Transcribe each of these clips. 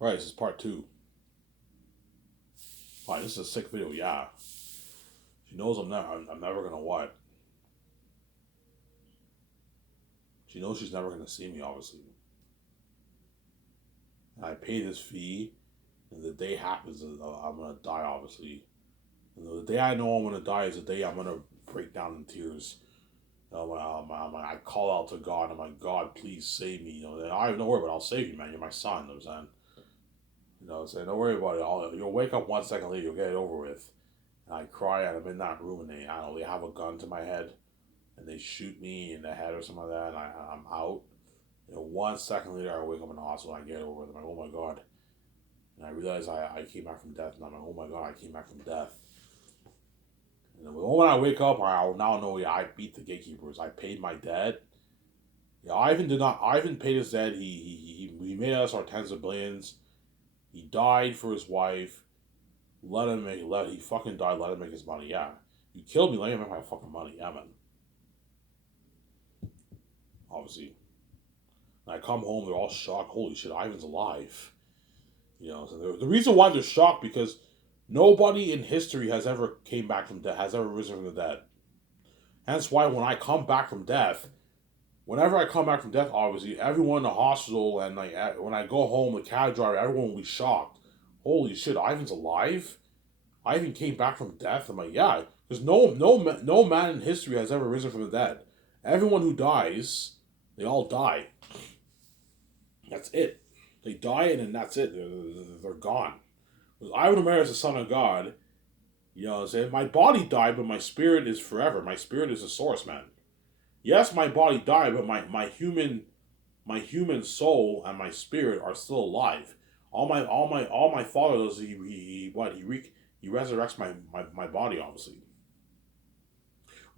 Right, this is part two. Alright, this is a sick video, yeah. She knows I'm never gonna what? She knows she's never gonna see me, obviously. And I pay this fee, and the day happens, and I'm gonna die, obviously. And the day I know I'm gonna die is the day I'm gonna break down in tears. I call out to God. I'm like, God, please save me. I don't worry, but I'll save you, man. You're my son. You know what I'm saying, saying, don't worry about it. You'll wake up 1 second later. You'll get it over with. And I cry, and I'm in that room, and I don't know, they have a gun to my head, and they shoot me in the head or something like that, and I'm out. 1 second later, I wake up in the hospital, and I get it over with. I'm like, oh my God. And I realize I came back from death, and I'm like, oh my God, I came back from death. And then when I wake up, I'll now know, yeah, I beat the gatekeepers. I paid my debt. Yeah, Ivan did not. Ivan paid his debt. He made us our tens of billions. He died for his wife. He fucking died. Let him make his money. Yeah, you killed me. Let him make my fucking money. Yeah, man. Obviously, and I come home. They're all shocked. Holy shit, Ivan's alive. So the reason why they're shocked because nobody in history has ever came back from death. Has ever risen from the dead. Hence why when I come back from death, whenever I come back from death, obviously everyone in the hospital and like when I go home, the cab driver, everyone will be shocked. Holy shit, Ivan's alive. Ivan came back from death. I'm like, yeah, because no man in history has ever risen from the dead. Everyone who dies, they all die. That's it. They die and then that's it. They're gone. Because Ivan O'Mara is the son of God. You know what I'm saying? My body died, but my spirit is forever. My spirit is the source, man. Yes, my body died, but my human soul and my spirit are still alive. All my father does he resurrects my body, obviously.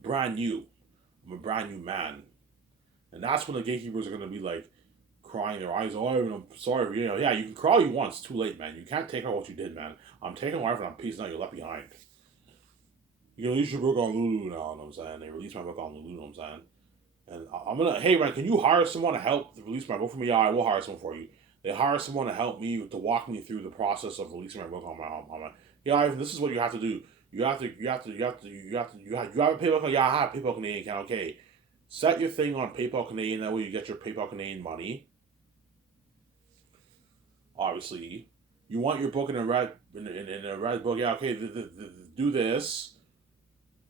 Brand new. I'm a brand new man. And that's when the gatekeepers are gonna be like crying their eyes. Oh, I'm sorry. Yeah, you can cry all you want. It's too late, man. You can't take out what you did, man. I'm taking life and I'm piecing out. You're left behind. You can release your book on Lulu now. You know what I'm saying? They released my book on Lulu. You know what I'm saying? And I'm gonna, hey man, can you hire someone to help release my book for me? Yeah, I will hire someone for you. They hire someone to help me to walk me through the process of releasing my book on my. Yeah, Ivan, this is what you have to do. You have a PayPal account. Yeah, I have a PayPal Canadian account. Okay, set your thing on PayPal Canadian. That way you get your PayPal Canadian money. Obviously, you want your book in a red book. Yeah, okay, do this.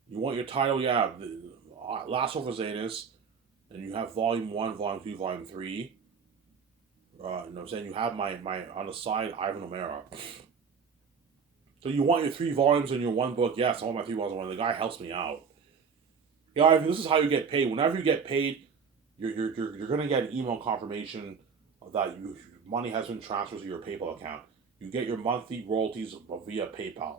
You want your title. Yeah, Last of Zanus, and you have volume 1, volume 2, volume 3. You know what I'm saying? You have my on the side, Ivan O'Mara. So you want your 3 volumes in your one book? Yes, I want my 3 volumes in one. The guy helps me out. Yeah, Ivan, this is how you get paid. Whenever you get paid, you're gonna get an email confirmation that money has been transferred to your PayPal account. You get your monthly royalties via PayPal,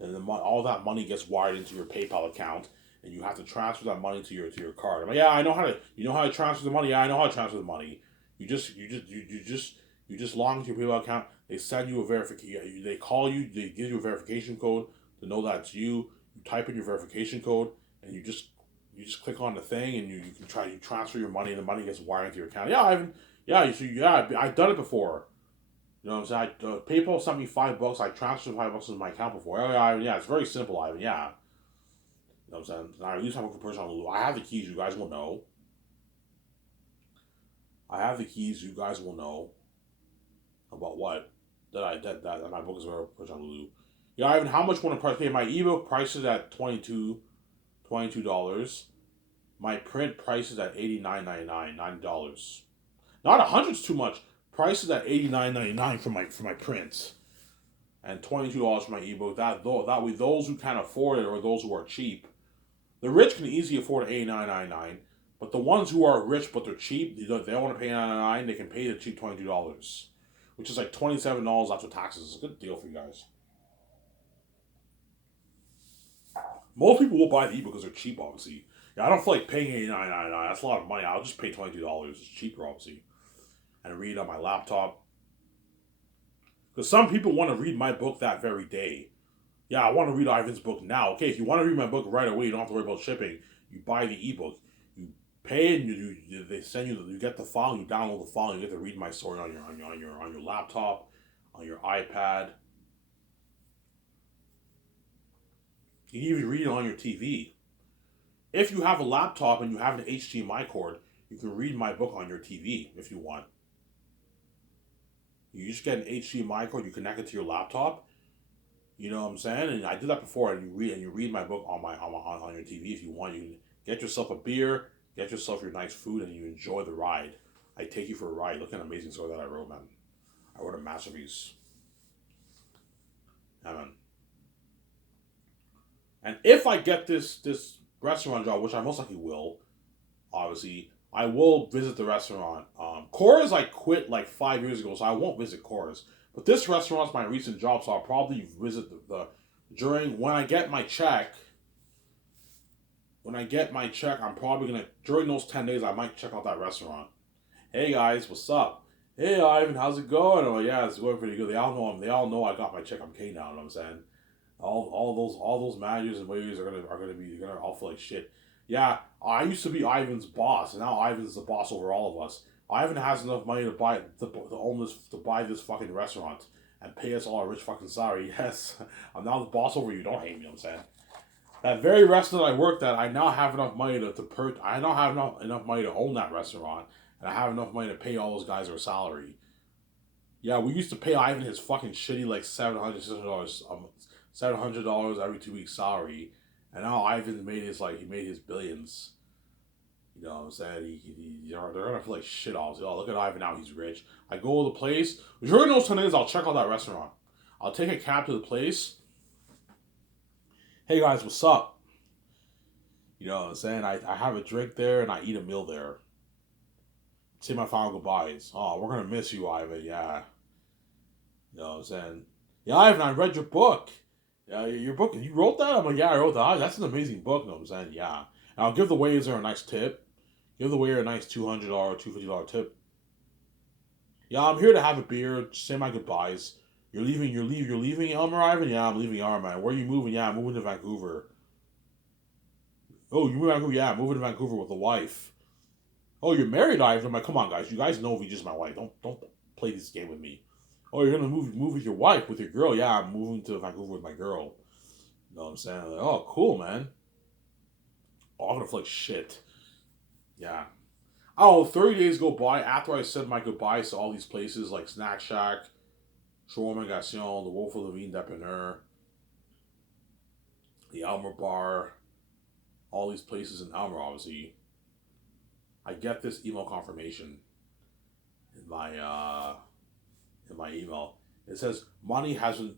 and then all that money gets wired into your PayPal account, and you have to transfer that money to your card. I'm like, yeah, I know how to. You know how to transfer the money? Yeah, I know how to transfer the money. You just log into your PayPal account. They send you a verification. They call you. They give you a verification code to know that's you. You type in your verification code, and you just click on the thing, and you transfer your money, and the money gets wired into your account. Yeah, I've done it before. You know what I'm saying? PayPal sent me $5. I transferred $5 into my account before. Oh, yeah, it's very simple, Ivan. Yeah. You know what I'm saying? I use my person on Lulu. I have the keys. You guys will know. I have the keys. You guys will know about what that my book is very push on Lulu. Yeah, Ivan. How much want to pay? My ebook price is at $22. My print price is at $89.99, $90. Not $100's too much. Price is at $89.99 for my prints, and $22 for my ebook. That way, those who can't afford it or those who are cheap, the rich can easily afford $89.99. But the ones who are rich but they're cheap, they don't want to pay $9.99. They can pay the cheap $22, which is like $27 after taxes. It's a good deal for you guys. Most people will buy the ebook because they're cheap, obviously. Yeah, I don't feel like paying $89.99. That's a lot of money. I'll just pay $22. It's cheaper, obviously, and read it on my laptop. Because some people want to read my book that very day. Yeah, I want to read Ivan's book now. Okay, if you want to read my book right away, you don't have to worry about shipping. You buy the ebook. You pay and they send you you get the file, you download the file, and you get to read my story on your laptop, on your iPad. You can even read it on your TV. If you have a laptop and you have an HDMI cord, you can read my book on your TV if you want. You just get an HDMI cord, you connect it to your laptop. You know what I'm saying? And I did that before, and you read my book on your TV if you want. You can get yourself a beer, get yourself your nice food, and you enjoy the ride. I take you for a ride. Look at an amazing story that I wrote, man. I wrote a masterpiece. Yeah, man. And if I get this restaurant job, which I most likely will, obviously, I will visit the restaurant. Cora's I quit like 5 years ago, so I won't visit Cora's. But this restaurant's my recent job, so I'll probably visit the during when I get my check. When I get my check, I'm probably gonna during those 10 days I might check out that restaurant. Hey guys, what's up? Hey Ivan, how's it going? Oh yeah, it's going pretty good. They all know I got my check. I'm paid now. You know what I'm saying? All those managers and waiters are gonna all feel like shit. Yeah, I used to be Ivan's boss, and now Ivan's the boss over all of us. Ivan has enough money to own this to buy this fucking restaurant and pay us all a rich fucking salary. Yes, I'm now the boss over you. Don't hate me. You know what I'm saying that very restaurant I worked at, I now have enough money I now have enough money to own that restaurant, and I have enough money to pay all those guys their salary. Yeah, we used to pay Ivan his fucking shitty like $700 $700 every 2 weeks salary, and now Ivan he made his billions. You know what I'm saying? They're gonna feel like shit. Oh, look at Ivan now. He's rich. I go to the place. During those 10 days, I'll check out that restaurant. I'll take a cab to the place. Hey guys, what's up? You know what I'm saying? I have a drink there and I eat a meal there. Say my final goodbyes. Oh, we're gonna miss you, Ivan. Yeah. You know what I'm saying? Yeah, Ivan, I read your book. Yeah, your book. You wrote that? I'm like, yeah, I wrote that. That's an amazing book. You know what I'm saying? Yeah. And I'll give the waiters a nice tip. Give the waiter a nice $200, $250 tip. Yeah, I'm here to have a beer. Say my goodbyes. You're leaving Elmer, Ivan? Yeah, I'm leaving Elmer, man. Where are you moving? Yeah, I'm moving to Vancouver. Oh, you moving to Vancouver? Yeah, I'm moving to Vancouver with a wife. Oh, you're married, Ivan? I'm like, come on, guys. You guys know just my wife. Don't play this game with me. Oh, you're gonna move with your wife, with your girl? Yeah, I'm moving to Vancouver with my girl. You know what I'm saying? Like, oh, cool, man. Oh, I'm gonna feel like shit. Yeah. Oh, 30 days go by after I said my goodbyes to all these places like Snack Shack, Shawarma Gation, the Wolf of the Vigne d'Epineur, the Elmer Bar, all these places in Elmer, obviously. I get this email confirmation in my email. It says money has been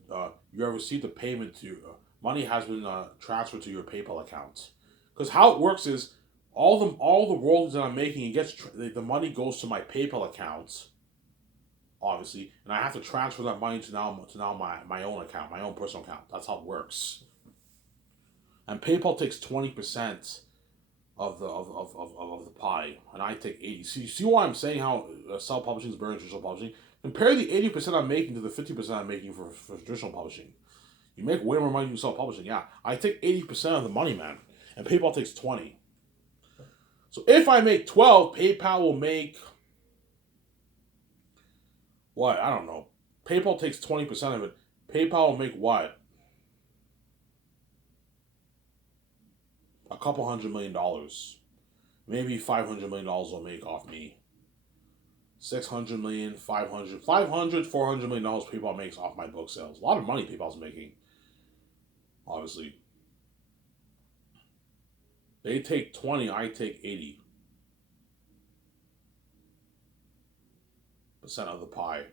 you have received a payment to money has been transferred to your PayPal account. Because how it works is all the royalties that I'm making, the money goes to my PayPal account, obviously, and I have to transfer that money to now my own account, my own personal account. That's how it works. And PayPal takes 20% of the pie, and I take 80. See why I'm saying how self publishing is better than traditional publishing. Compare the 80% I'm making to the 50% I'm making for traditional publishing. You make way more money in self publishing. Yeah, I take 80% of the money, man, and PayPal takes 20. So if I make 12, PayPal will make what? I don't know. PayPal takes 20% of it. PayPal will make what? A couple $100 million. Maybe $500 million will make off me. 600 million, 500, 500, 400 million dollars PayPal makes off my book sales. A lot of money PayPal's making. Obviously. They take 20, I take 80% of the pie.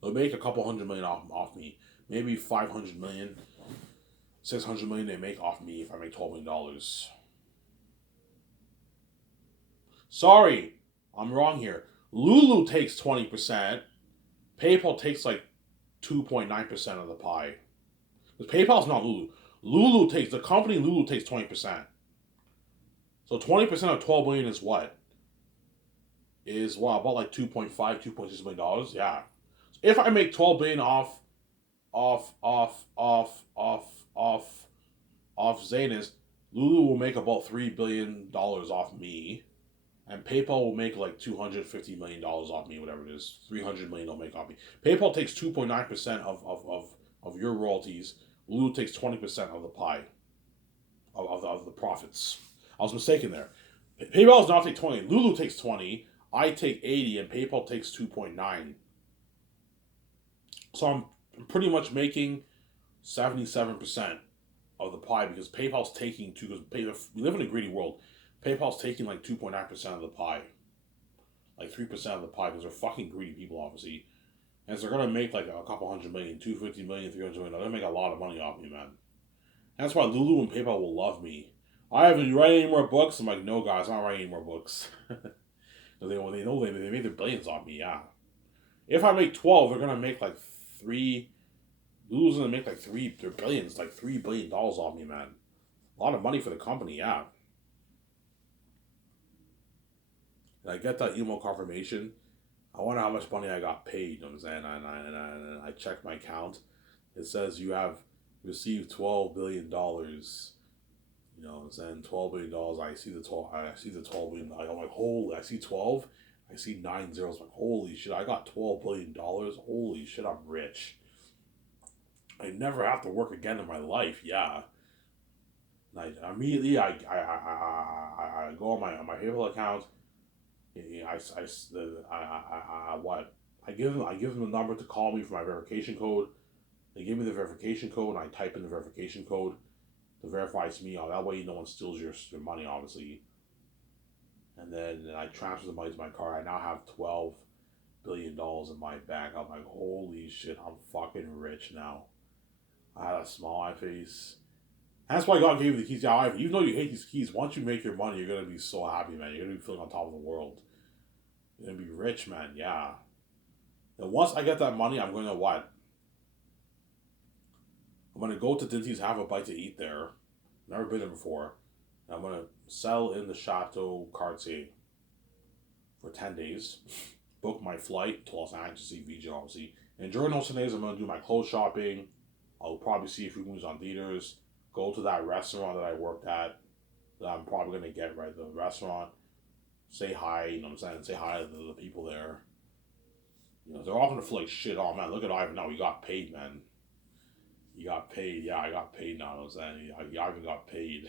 They'll make a couple $100 million off me. Maybe 500 million, 600 million they make off me if I make $12 million. Sorry, I'm wrong here. Lulu takes 20%. PayPal takes like 2.9% of the pie. Because PayPal's not Lulu. The company Lulu takes 20%. So 20% of 12 million is what? Is what, about like $2.5, $2.6 million? Yeah. So if I make 12 billion off off Zayn is Lulu will make about $3 billion off me, and PayPal will make like $250 million off me, whatever it is. 300 million they'll make off me. PayPal takes 2.9% of your royalties. Lulu takes 20% of the pie of the profits. I was mistaken there. PayPal does not take 20. Lulu takes 20. I take 80, and PayPal takes 2.9. So I'm pretty much making 77% of the pie because PayPal's taking two. Because we live in a greedy world. PayPal's taking like 2.9% of the pie, like 3% of the pie because they're fucking greedy people, obviously. And so they're gonna make like a couple hundred million, 250 million, 300 million. They're gonna make a lot of money off me, man. That's why Lulu and PayPal will love me. I haven't write any more books. I'm like, no, guys, I'm not writing any more books. they know they made their billions off me. Yeah. If I make 12, they're gonna make like three. Lulu's gonna make like three. Their billions, like $3 billion off me, man. A lot of money for the company. Yeah. And I get that email confirmation. I wonder how much money I got paid. You know what I'm saying? And I check my account. It says you have received $12 billion. You know what I'm saying? $12 billion. I see the 12. I see the 12 billion. I'm like, holy! I see 12. I see 9 zeros. I'm like, holy shit! I got $12 billion. Holy shit! I'm rich. I never have to work again in my life. Yeah. And I immediately I go on my PayPal account. What I give them the number to call me for my verification code. They give me the verification code, and I type in the verification code to verify it's me. That way, no one steals your money, obviously. And then I transfer the money to my card. I now have $12 billion in my bank. I'm like, holy shit! I'm fucking rich now. I had a smile on my face. That's why God gave you the keys. Yeah, even though you hate these keys, once you make your money, you're gonna be so happy, man. You're gonna be feeling on top of the world. You're gonna be rich, man. Yeah. And once I get that money, I'm gonna what? I'm gonna go to Dinty's, have a bite to eat there. Never been there before. And I'm gonna sell in the Chateau Cartier for 10 days. Book my flight to Los Angeles to see VJ, obviously. And during those 10 days, I'm gonna do my clothes shopping. I'll probably see a few movies on theaters. Go to that restaurant that I worked at. That I'm probably gonna get right. The restaurant. Say hi. You know what I'm saying? Say hi to the people there. You know, they're all gonna feel like shit. Oh man, look at Ivan now. He got paid, man. You got paid. Yeah, I got paid now. I was saying, Ivan got paid.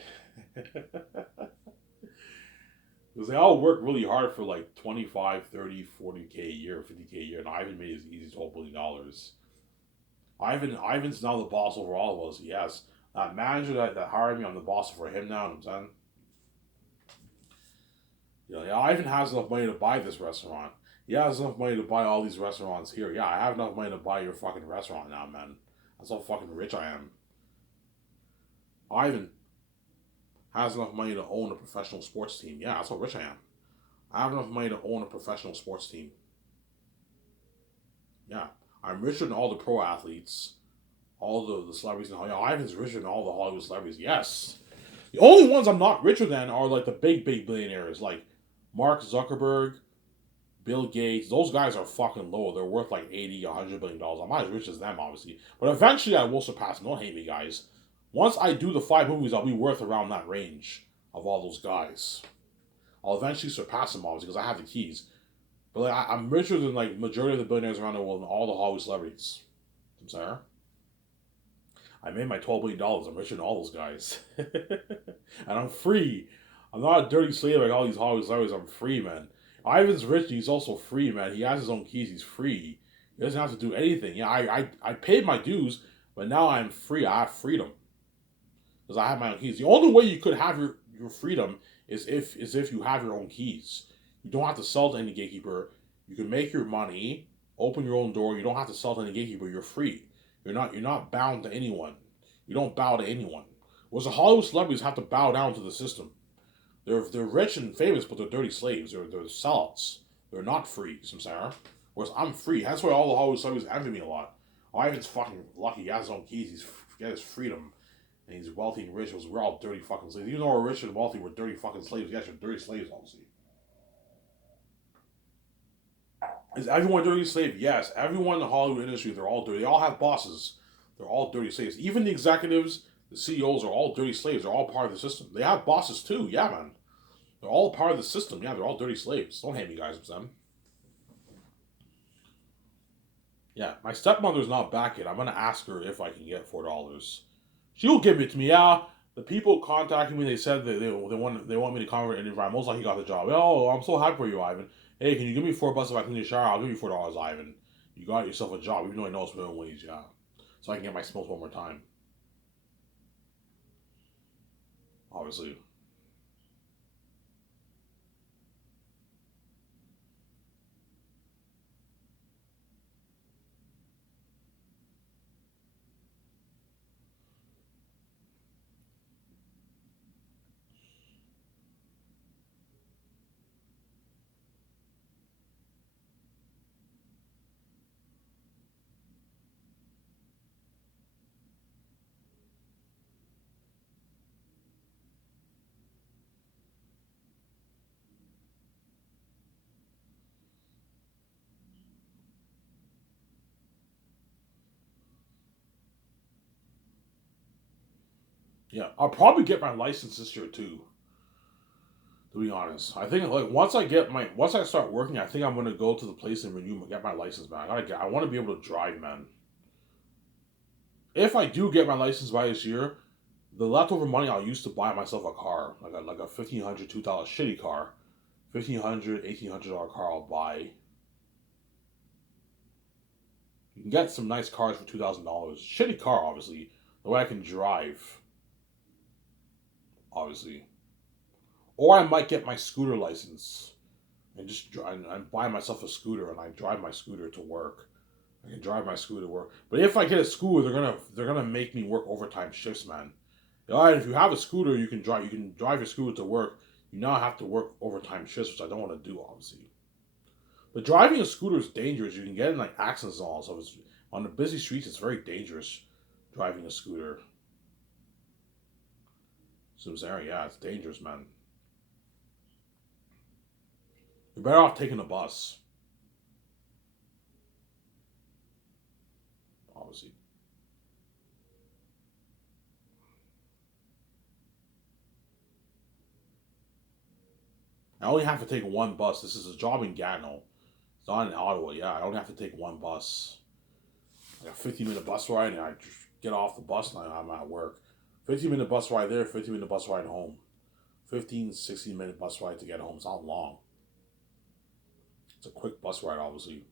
Because they all work really hard for like 25, 30, 40K a year, 50K a year, and Ivan made his easy $12 billion. Ivan's now the boss over all of us. Yes. That manager that hired me, I'm the boss for him now, I'm saying. You know, Ivan has enough money to buy this restaurant. He has enough money to buy all these restaurants here. Yeah, I have enough money to buy your fucking restaurant now, man. That's how fucking rich I am. Ivan has enough money to own a professional sports team. Yeah, that's how rich I am. I have enough money to own a professional sports team. Yeah. I'm richer than all the pro athletes, all the celebrities. Now, Ivan's richer than all the Hollywood celebrities. Yes. The only ones I'm not richer than are like the big billionaires, like Mark Zuckerberg, Bill Gates. Those guys are fucking low. They're worth like $80, $100 billion. I'm not as rich as them, obviously. But eventually I will surpass them. Don't hate me, guys. Once I do the 5 movies, I'll be worth around that range of all those guys. I'll eventually surpass them, obviously, because I have the keys. But like, I'm richer than like majority of the billionaires around the world and all the Hollywood celebrities. I'm sorry. I made my $12 billion. I'm richer than all those guys. And I'm free. I'm not a dirty slave like all these Hollywood celebrities. I'm free, man. Ivan's rich. He's also free, man. He has his own keys. He's free. He doesn't have to do anything. Yeah, I paid my dues, but now I'm free. I have freedom because I have my own keys. The only way you could have your freedom is if you have your own keys. You don't have to sell to any gatekeeper. You can make your money, open your own door. You don't have to sell to any gatekeeper. You're free. You're not bound to anyone. You don't bow to anyone. Whereas the Hollywood celebrities have to bow down to the system. They're rich and famous, but they're dirty slaves. They're sellouts. They're not free, Samsara. Whereas I'm free. That's why all the Hollywood celebrities envy me a lot. Ivan's fucking lucky. He has his own keys. He's got his freedom. And he's wealthy and rich. We're all dirty fucking slaves. Even though we're rich and wealthy, we're dirty fucking slaves. Yes, you're dirty slaves, obviously. Is everyone a dirty slave? Yes. Everyone in the Hollywood industry, they're all dirty. They all have bosses. They're all dirty slaves. Even the executives, the CEOs are all dirty slaves. They're all part of the system. They have bosses too. Yeah, man. They're all part of the system. Yeah, they're all dirty slaves. Don't hate me, guys. With them. Yeah, my stepmother's not back yet. I'm gonna ask her if I can get $4. She'll give it to me. Yeah, the people contacting me, they said that they want me to come over and interview. Most likely got the job. Oh, I'm so happy for you, Ivan. Hey, can you give me $4 if I clean your shower? I'll give you $4, Ivan. You got yourself a job, even though I know it's minimum wage. Yeah, so I can get my smokes one more time. Obviously. Yeah, I'll probably get my license this year too. To be honest, I think like once I start working, I think I'm gonna go to the place and get my license back. I want to be able to drive, man. If I do get my license by this year, the leftover money I'll use to buy myself a car, like a $1,500 $2 shitty car, $1,500 $1,800 car I'll buy. You can get some nice cars for $2,000. Shitty car, obviously, the way I can drive, obviously. Or I might get my scooter license and just and buy myself a scooter and I drive my scooter to work. I can drive my scooter to work. But if I get a scooter, they're gonna make me work overtime shifts, man. All right, if you have a scooter, you can drive your scooter to work. You now have to work overtime shifts, which I don't want to do, obviously. But driving a scooter is dangerous. You can get in like accidents and all. So it's on the busy streets. It's very dangerous driving a scooter. So yeah, it's dangerous, man. You're better off taking a bus, obviously. I only have to take one bus. This is a job in Gatineau. It's not in Ottawa. Yeah, I only have to take one bus. Like a 15-minute bus ride, and I just get off the bus and I'm at work. 15-minute bus ride there, 15-minute bus ride home. 15, 16-minute bus ride to get home. It's not long. It's a quick bus ride, obviously.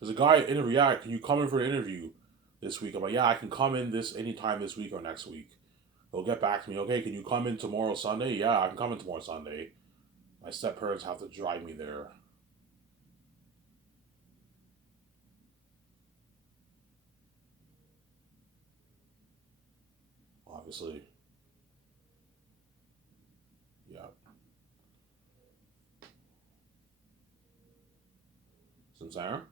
There's a guy interview. Yeah, can you come in for an interview this week? I'm like, yeah, I can come in this anytime this week or next week. They'll get back to me. Okay, can you come in tomorrow Sunday? Yeah, I can come in tomorrow Sunday. My step parents have to drive me there. Obviously, yeah. Sincere?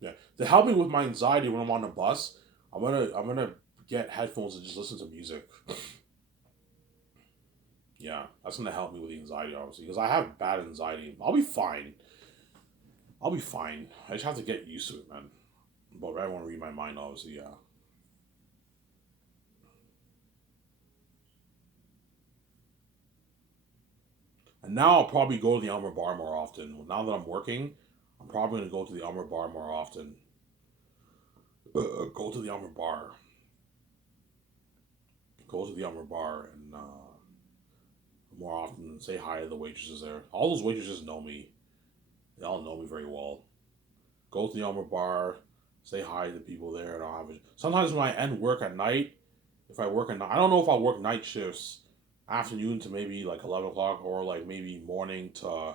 Yeah. To help me with my anxiety when I'm on the bus, I'm gonna get headphones and just listen to music. Yeah, that's gonna help me with the anxiety, obviously, because I have bad anxiety. I'll be fine. I'll be fine. I just have to get used to it, man. But I want to read my mind, obviously. Yeah. And now I'll probably go to the Elmer Bar more often. Now that I'm working, I'm probably gonna go to the Elmer Bar more often. Go to the Elmer Bar. Go to the Elmer Bar and more often and say hi to the waitresses there. All those waitresses know me. They all know me very well. Go to the Elmer Bar, say hi to the people there, and I'll have it. Sometimes when I end work at night, if I work at night, I don't know if I'll work night shifts, afternoon to maybe like 11 o'clock, or like maybe morning to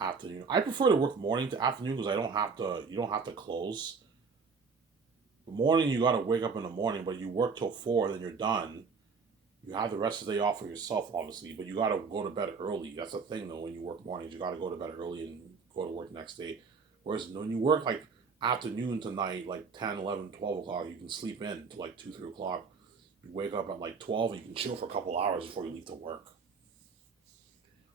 afternoon. I prefer to work morning to afternoon because I don't have to. You don't have to close. The morning you gotta wake up in the morning, but you work till 4, then you're done. You have the rest of the day off for yourself, obviously, but you gotta go to bed early. That's the thing, though. When you work mornings, you gotta go to bed early and go to work next day. Whereas when you work like afternoon to night, like 10, 11, 12 o'clock, you can sleep in to like 2, 3 o'clock. You wake up at like 12 and you can chill for a couple hours before you leave to work.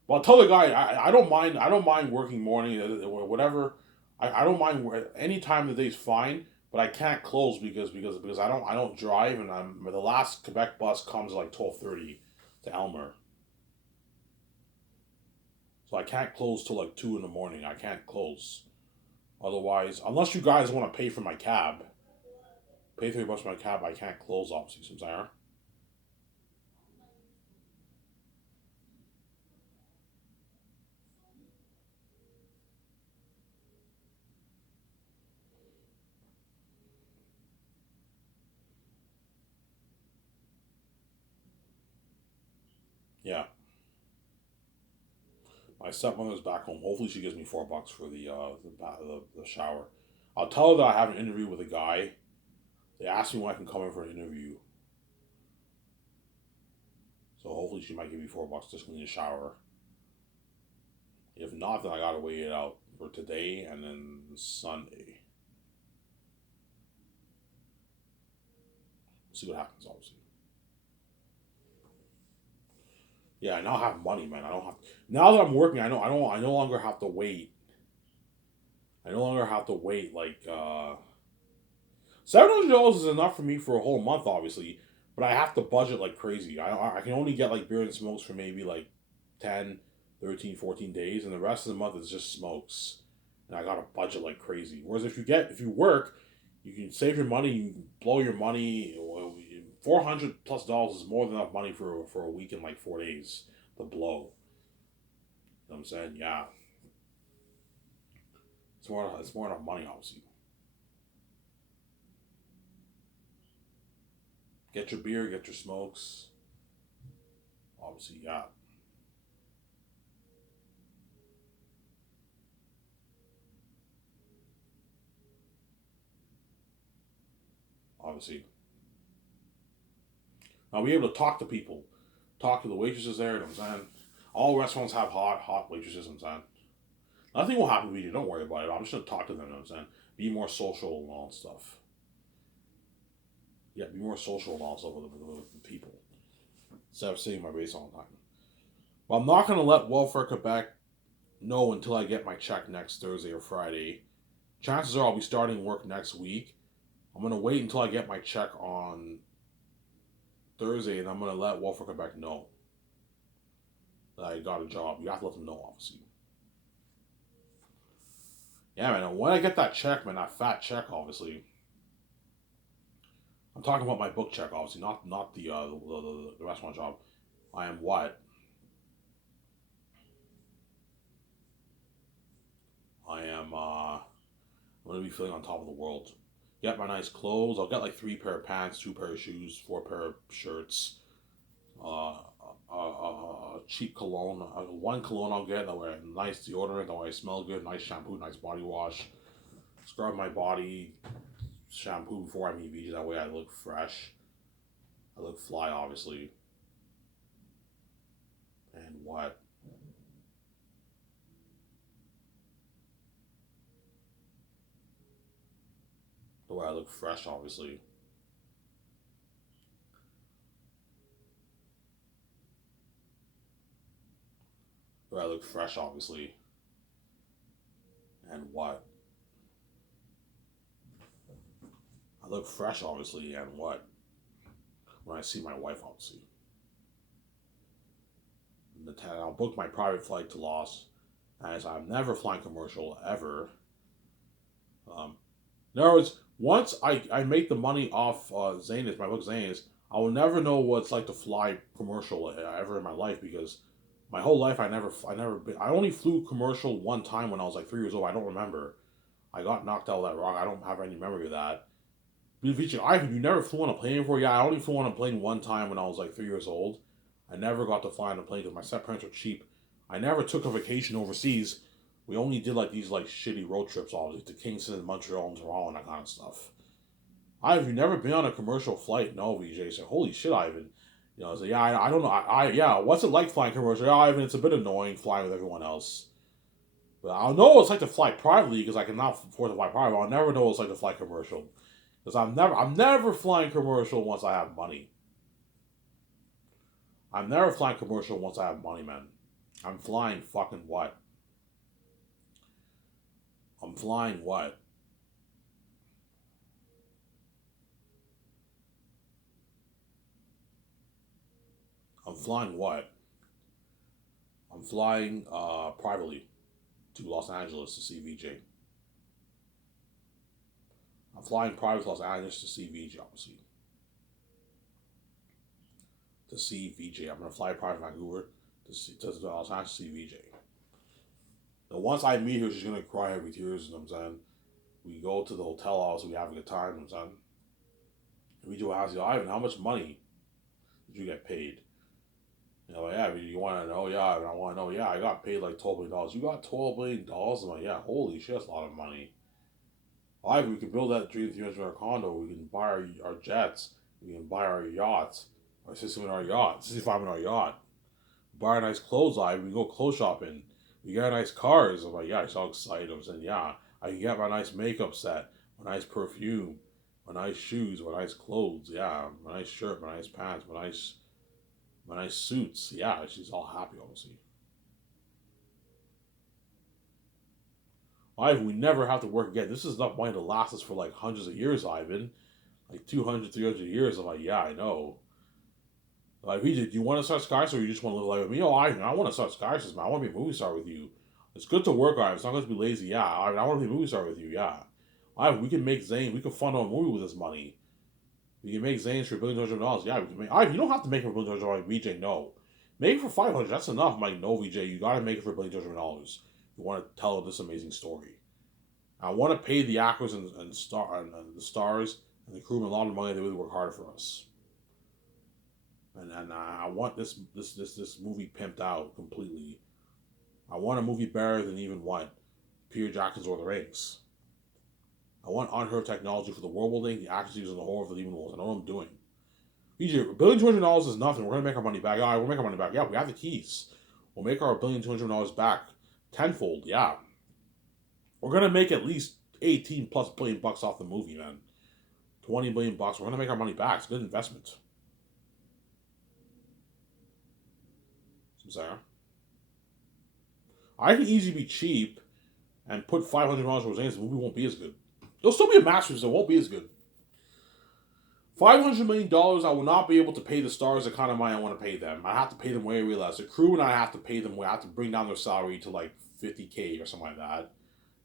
Well, I'll tell the guy I don't mind. I don't mind working morning or whatever. I don't mind any time of the day is fine, but I can't close because I don't drive and I'm the last Quebec bus comes at like 12:30 to Elmer, so I can't close till like 2 in the morning. I can't close otherwise unless you guys want to pay for my cab, pay $30 for my cab. I can't close obviously. Sometimes. Yeah, my stepmother's back home. Hopefully she gives me $4 for the shower. I'll tell her that I have an interview with a guy. They asked me when I can come in for an interview. So hopefully she might give me $4 just clean the shower. If not, then I gotta wait it out for today and then Sunday. See what happens, obviously. Yeah, I now have money, man. I don't have now that I'm working. I no longer have to wait. I no longer have to wait like $700 is enough for me for a whole month, obviously. But I have to budget like crazy. I can only get like beer and smokes for maybe like 10, 13, 14 days, and the rest of the month is just smokes. And I gotta budget like crazy. Whereas if you work, you can save your money, you can blow your money. $400+ is more than enough money for a week in like 4 days to blow. You know what I'm saying? Yeah, it's more enough money, obviously. Get your beer, get your smokes, obviously. Yeah, obviously. I'll be able to talk to people, talk to the waitresses there. You know what I'm saying? All restaurants have hot waitresses. You know what I'm saying? Nothing will happen to you. Don't worry about it. I'm just gonna talk to them. You know what I'm saying? Be more social and all that stuff. Yeah, be more social and all stuff with people instead of sitting in my base all the time. But I'm not gonna let Welfare Quebec know until I get my check next Thursday or Friday. Chances are I'll be starting work next week. I'm gonna wait until I get my check on Thursday, and I'm gonna let Welfare Quebec know that I got a job. You have to let them know, obviously. Yeah, man. When I get that check, man, that fat check, obviously. I'm talking about my book check, obviously, not the restaurant job. I am what? I am. I'm gonna be feeling on top of the world. Get my nice clothes. I'll get like 3 pair of pants, 2 pair of shoes, 4 pair of shirts. Cheap cologne. One cologne I'll get. That way, nice deodorant. That way, I smell good. Nice shampoo. Nice body wash. Scrub my body. Shampoo before I meet VJ. That way, I look fresh. I look fly, obviously. And what? The way I look fresh, obviously. The way I look fresh, obviously. And what? I look fresh, obviously. And what? When I see my wife, obviously. I'll book my private flight to Los, as I'm never flying commercial ever. In other words, once I make the money off Zanus, my book Zanus, I will never know what it's like to fly commercial ever in my life because my whole life I only flew commercial one time when I was like 3 years old. I don't remember. I got knocked out of that rock. I don't have any memory of that. Feature, Ivan, you never flew on a plane before? Yeah, I only flew on a plane one time when I was like 3 years old. I never got to fly on a plane because my step parents were cheap. I never took a vacation overseas. We only did like these like shitty road trips, all to Kingston and Montreal and Toronto and that kind of stuff. Ivan, you never been on a commercial flight? No, VJ said, "Holy shit, Ivan." You know, I said, "Yeah, I don't know. Yeah, what's it like flying commercial? Yeah, Ivan, it's a bit annoying flying with everyone else, But I'll know what it's like to fly privately because I cannot afford to fly private. I'll never know what it's like to fly commercial because I'm never flying commercial once I have money. I'm never flying commercial once I have money, man. I'm flying fucking what? I'm flying what? I'm flying what? I'm flying privately to Los Angeles to see VJ. I'm flying private to Los Angeles to see VJ, obviously. To see VJ. I'm gonna fly private to Vancouver to Los Angeles to see VJ. Now once I meet her, she's gonna cry every tears, you know what I'm saying? We go to the hotel house, we have a good time, you know what I'm saying? VJ will ask you, Ivan, how much money did you get paid? You know, like, yeah, you want to know? Yeah, I want to know. Yeah, I got paid like $12 million. You got $12 million? I'm like, yeah, holy shit, that's a lot of money. Like, we can build that dream $300 condo. We can buy our jets. We can buy our yachts. Our system in our yacht. 65 in our yacht. Buy a nice clothes line. We go clothes shopping. We got nice cars. I'm like, yeah, I'm so excited. I'm saying, yeah, I can get my nice makeup set, my nice perfume, my nice shoes, my nice clothes. Yeah, my nice shirt, my nice pants, my nice suits. Yeah, she's all happy, obviously. Ivan, we never have to work again. This is not money to last us for like hundreds of years, Ivan. Like 200, 300 years. I'm like, yeah, I know. Like, he did. Do you want to start skyscraper or you just want to live life with me? Oh, I want to start skyscraper, man. I want to be a movie star with you. It's good to work, Ivan. It's not good to be lazy. Yeah, I want to be a movie star with you. Yeah. Ivan, we can make Zane. We can fund our movie with this money. We can make Zane's for $1 billion. Yeah, we can make. Ivan, you don't have to make it for $1 billion. VJ, no. Make it for 500. That's enough. I'm like, no, VJ. You got to make it for $1 billion. You want to tell this amazing story. I want to pay the actors and the stars and the crewmen a lot of money. They really work hard for us. And I want this movie pimped out completely. I want a movie better than even what Peter Jackson's Lord of the Rings. I want unheard technology for the world building, the action scenes, and the horror of the demon worlds. I know what I'm doing. $1,200,000,000 is nothing. We're gonna make our money back. Yeah, we'll make our money back. Yeah, we have the keys. We'll make our $1,200,000,000 back tenfold. Yeah, we're gonna make at least 18 plus billion bucks off the movie, man. 20 billion bucks. We're gonna make our money back. It's a good investment. Sarah. I can easily be cheap and put $500 for Zane's. The movie won't be as good. It'll still be a masterpiece. It won't be as good. $500 million. I will not be able to pay the stars the kind of money I want to pay them. I have to pay them way less. The crew and I have to pay them way. I have to bring down their salary to like $50K or something like that.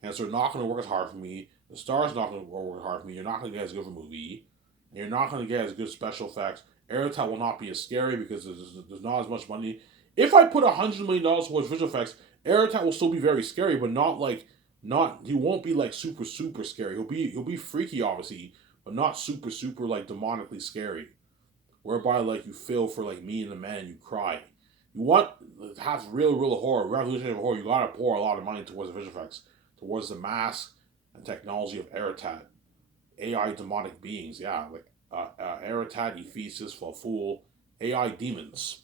And so they're not going to work as hard for me. The stars not going to work hard for me. You're not going to get as good of a movie. And you're not going to get as good special effects. Airtel will not be as scary because there's not as much money. If I put $100 million towards visual effects, Airtel will still be very scary, but he won't be like super scary. He'll be freaky obviously, but not super like demonically scary. Whereby like you feel for like me and the man, you cry. You want to have real horror, revolutionary horror. You gotta pour a lot of money towards the visual effects, towards the mask and technology of Aratat, AI demonic beings. Yeah, like Aratat, Ephesus, Falfool, AI demons.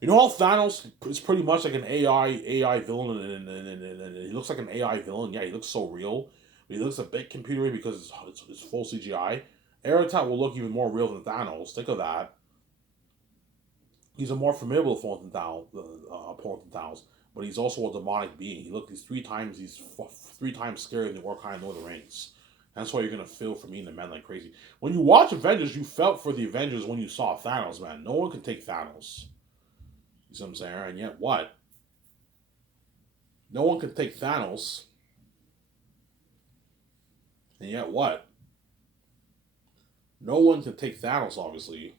You know how Thanos is pretty much like an AI villain, and he looks like an AI villain. Yeah, he looks so real. But he looks a bit computery because it's full CGI. Aratat will look even more real than Thanos. Think of that. He's a more formidable opponent than Thanos, but he's also a demonic being. He's three times scarier than Orkai Lord of the Rings. That's why you're gonna feel for me and the men like crazy. When you watch Avengers, you felt for the Avengers when you saw Thanos, man. No one can take Thanos. You see what I'm saying? And yet what? No one can take Thanos. And yet what? No one can take Thanos, obviously.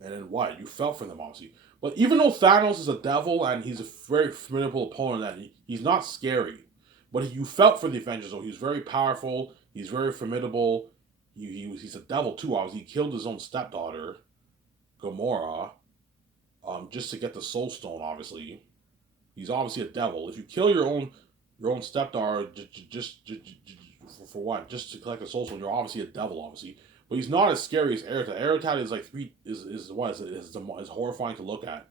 And then what? You felt for them, obviously. But even though Thanos is a devil and he's a very formidable opponent, that he's not scary. But you felt for the Avengers, though. He's very powerful. He's very formidable. He's a devil, too, obviously. He killed his own stepdaughter, Gamora, just to get the Soul Stone, obviously. He's obviously a devil. If you kill your own stepdaughter just for what? Just to collect the Soul Stone, you're obviously a devil, obviously. but he's not as scary as Aerotad. Aerotad is like is horrifying to look at.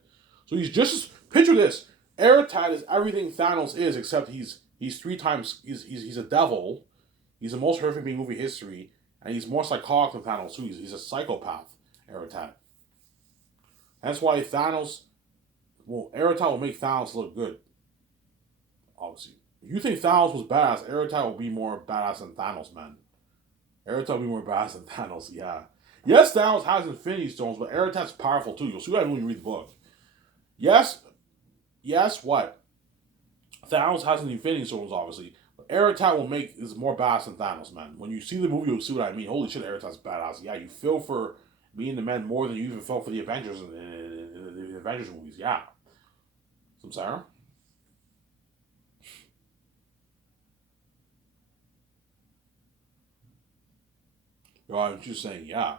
So he's just picture this. Aerotad is everything Thanos is, except he's three times he's a devil. He's the most horrific being in movie history, and he's more psychotic than Thanos too. He's a psychopath, Aerotad. That's why Aerotad will make Thanos look good. Obviously, if you think Thanos was badass, Aerotad will be more badass than Thanos, man. Aerotad will be more badass than Thanos, yeah. Yes, Thanos has Infinity Stones, but Aerotad's powerful too. You'll see that when you read the book. Yes, what? Thanos has the Infinity Stones, obviously. But Aerotad is more badass than Thanos, man. When you see the movie, you'll see what I mean. Holy shit, Aerotad's badass. Yeah, you feel for me and the men more than you even felt for the Avengers in the Avengers movies. Yeah. Some Sarah? Yo, I'm just saying, yeah.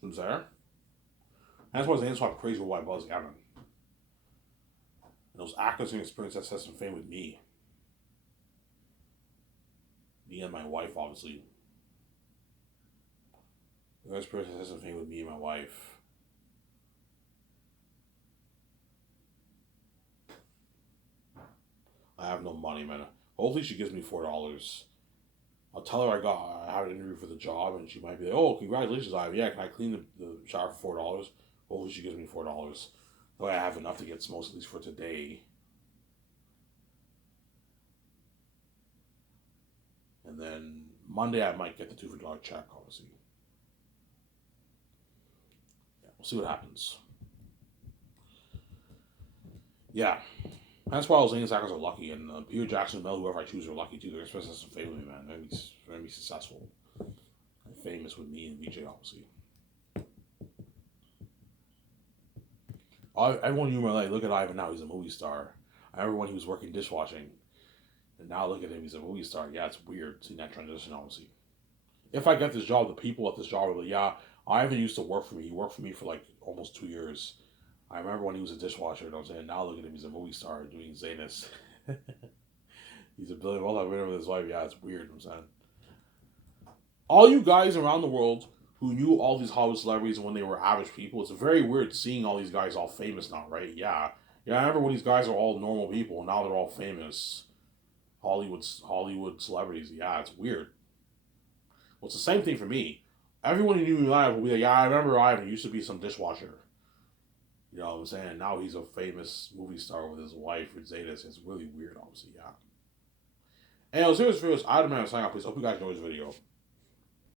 Some Sarah? That's why Zane's talk crazy with White Buzz Gavin. And those actors and experience that has some fame with me. Me and my wife, obviously. The experience has some fame with me and my wife. I have no money, man. Hopefully she gives me $4. I'll tell her I have an interview for the job, and she might be like, "Oh, congratulations, Ivy. Yeah, can I clean the shower for $4?" Hopefully she gives me $4. That way I have enough to get smokes at least for today. And then Monday I might get the $250 check, obviously. Yeah, we'll see what happens. Yeah. That's why all Zane actors are lucky, and Peter Jackson, Mel, whoever I choose, are lucky too. They're supposed to have some fame with me, man. They're going to be successful. And famous with me and VJ, obviously. Everyone knew my life. Look at Ivan now; he's a movie star. I remember when he was working dishwashing, and now look at him; he's a movie star. Yeah, it's weird seeing that transition. Obviously, if I get this job, the people at this job will be like, "Yeah, Ivan used to work for me. He worked for me for like almost 2 years. I remember when he was a dishwasher." You know what I'm saying? Now look at him; he's a movie star doing Zanus. He's a billion-dollar winner with his wife. Yeah, it's weird. I'm saying. All you guys around the world who knew all these Hollywood celebrities when they were average people, it's very weird seeing all these guys all famous now, right? Yeah. Yeah, I remember when these guys are all normal people, and now they're all famous Hollywood celebrities. Yeah, it's weird. Well, it's the same thing for me. Everyone who knew me live will be like, yeah, I remember Ivan used to be some dishwasher. You know what I'm saying? Now he's a famous movie star with his wife, with Zetas. It's really weird, obviously, yeah. And it was serious videos. I don't mind signing up, please. Hope you guys enjoyed this video.